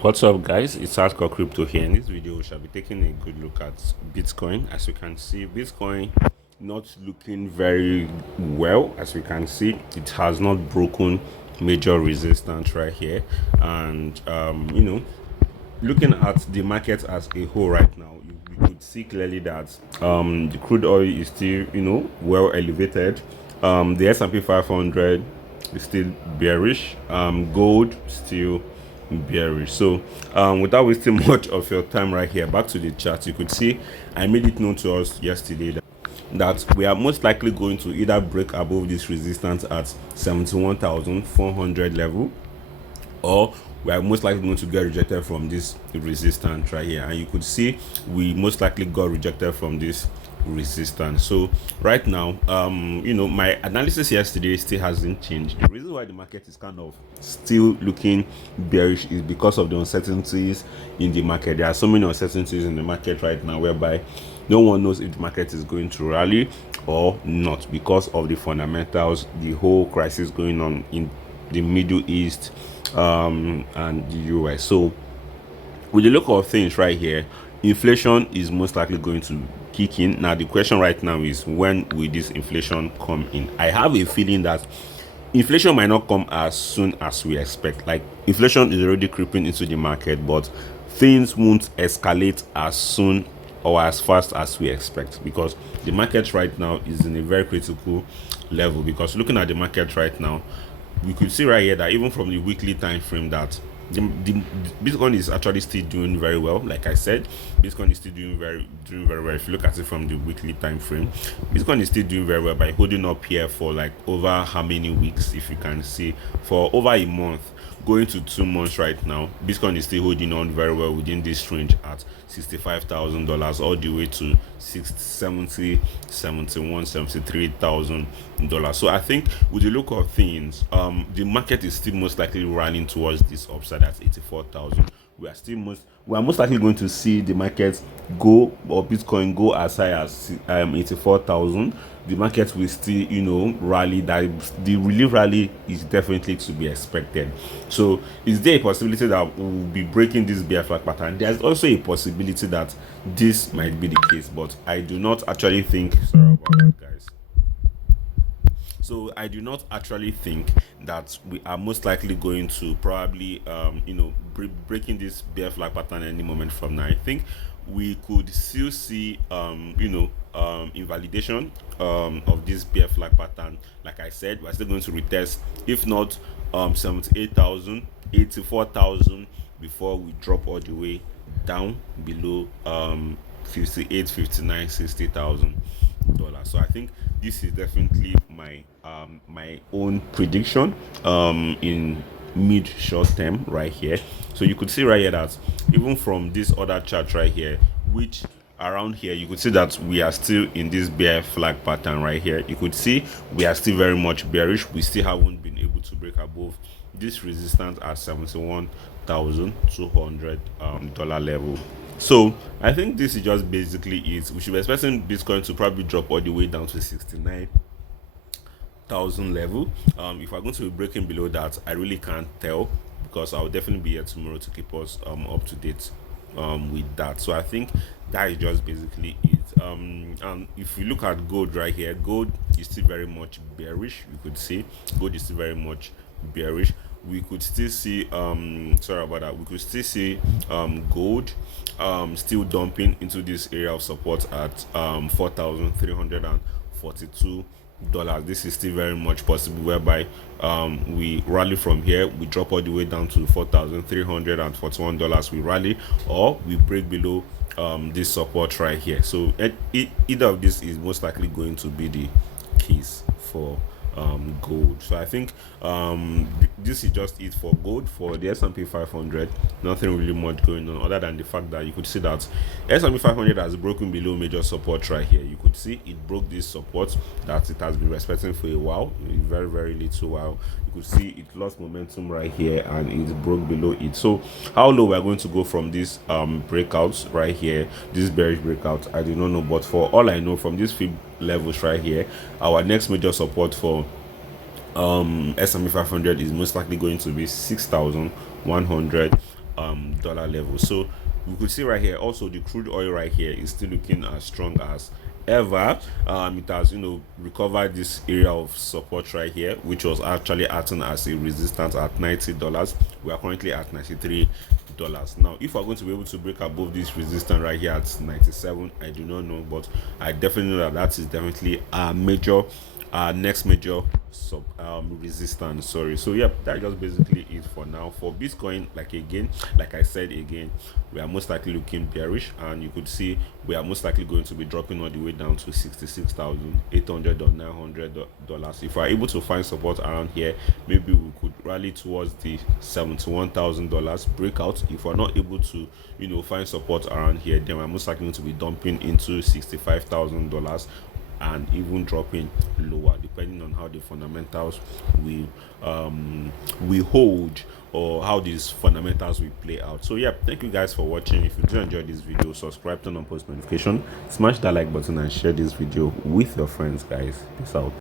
What's up, guys? It's Hardcore Crypto here. In this video, we shall be taking a good look at Bitcoin. As you can see, Bitcoin not looking very well. As we can see, it has not broken major resistance right here, and looking at the market as a whole right now, you could see clearly that the crude oil is still, well elevated. The S&P 500 is still bearish. Gold still bearish. So, without wasting much of your time right here, back to the chart, you could see I made it known to us yesterday that we are most likely going to either break above this resistance at 71,400 level, or we are most likely going to get rejected from this resistance right here. And you could see we most likely got rejected from this resistance. So right now, my analysis yesterday still hasn't changed. The reason why the market is kind of still looking bearish is because of the uncertainties in the market. There are so many uncertainties in the market right now whereby no one knows if the market is going to rally or not, because of the fundamentals, the whole crisis going on in the Middle East, and the US. So, with the look of things right here, inflation is most likely going to kick in. Now, the question right now is, when will this inflation come in? I have a feeling that inflation might not come as soon as we expect. Like, inflation is already creeping into the market, but things won't escalate as soon or as fast as we expect, because the market right now is in a very critical level. Because looking at the market right now, we could see right here that even from the weekly time frame, that the Bitcoin is actually still doing very well. Like I said, Bitcoin is still doing very well. If you look at it from the weekly time frame, Bitcoin is still doing very well by holding up here for like over how many weeks? If you can see, for over a month, going to 2 months right now, Bitcoin is still holding on very well within this range at $65,000 all the way to 70, 71, $73,000. So I think with the look of things, the market is still most likely running towards this upside at 84,000. We are most likely going to see the market go, or Bitcoin go as high as 84,000. The market will still, rally. That the relief rally is definitely to be expected. So, is there a possibility that we will be breaking this bear flag pattern? There's also a possibility that this might be the case, but I do not actually think. Sorry about that, guys. So I do not actually think that we are most likely going to probably, breaking this bear flag pattern any moment from now. I think we could still see, invalidation of this bear flag pattern. Like I said, we're still going to retest, if not 78,000, 84,000, before we drop all the way down below 58, 59, $60,000. So I think this is definitely my own prediction in mid short term right here. So you could see right here that even from this other chart right here, which around here you could see that we are still in this bear flag pattern right here. You could see we are still very much bearish. We still haven't been able to break above this resistance at $71,200 level. So I think this is just basically it. We should be expecting Bitcoin to probably drop all the way down to 69,000 level. If we're going to be breaking below that, I really can't tell, because I'll definitely be here tomorrow to keep us up to date with that. So I think that is just basically it. And if you look at gold right here, gold is still very much bearish. You could see gold is still very much bearish. We could still see, sorry about that, we could still see gold still dumping into this area of support at 4,342 dollars. This is still very much possible, whereby we rally from here, we drop all the way down to $4,341, we rally, or we break below this support right here. So either of this is most likely going to be the case for gold. So I think this is just it for gold. For the S&P 500, nothing really much going on, other than the fact that you could see that S&P 500 has broken below major support right here. You could see it broke this support that it has been respecting for a while, a very very little while. You could see it lost momentum right here and it broke below it. So how low we are going to go from this breakouts right here, this bearish breakout, I do not know. But for all I know, from these fib levels right here, our next major support for S&P 500 is most likely going to be 6,100 dollar level. So we could see right here also the crude oil right here is still looking as strong as ever. It has recovered this area of support right here, which was actually acting as a resistance at $90. We are currently at $93. Now if we're going to be able to break above this resistance right here at 97, I do not know, but I definitely know that that is definitely a major next major sub resistance. Sorry. So yeah, that just basically it for now for Bitcoin. Like I said again, we are most likely looking bearish, and you could see we are most likely going to be dropping all the way down to $66,800 or $900. If we're able to find support around here, maybe we could rally towards the $71,000 breakout. If we're not able to find support around here, then we're most likely going to be dumping into $65,000 and even dropping lower, depending on how the fundamentals we hold, or how these fundamentals will play out. So yeah, thank you guys for watching. If you do enjoy this video, subscribe, turn on post notification, smash that like button, and share this video with your friends, guys. Peace out.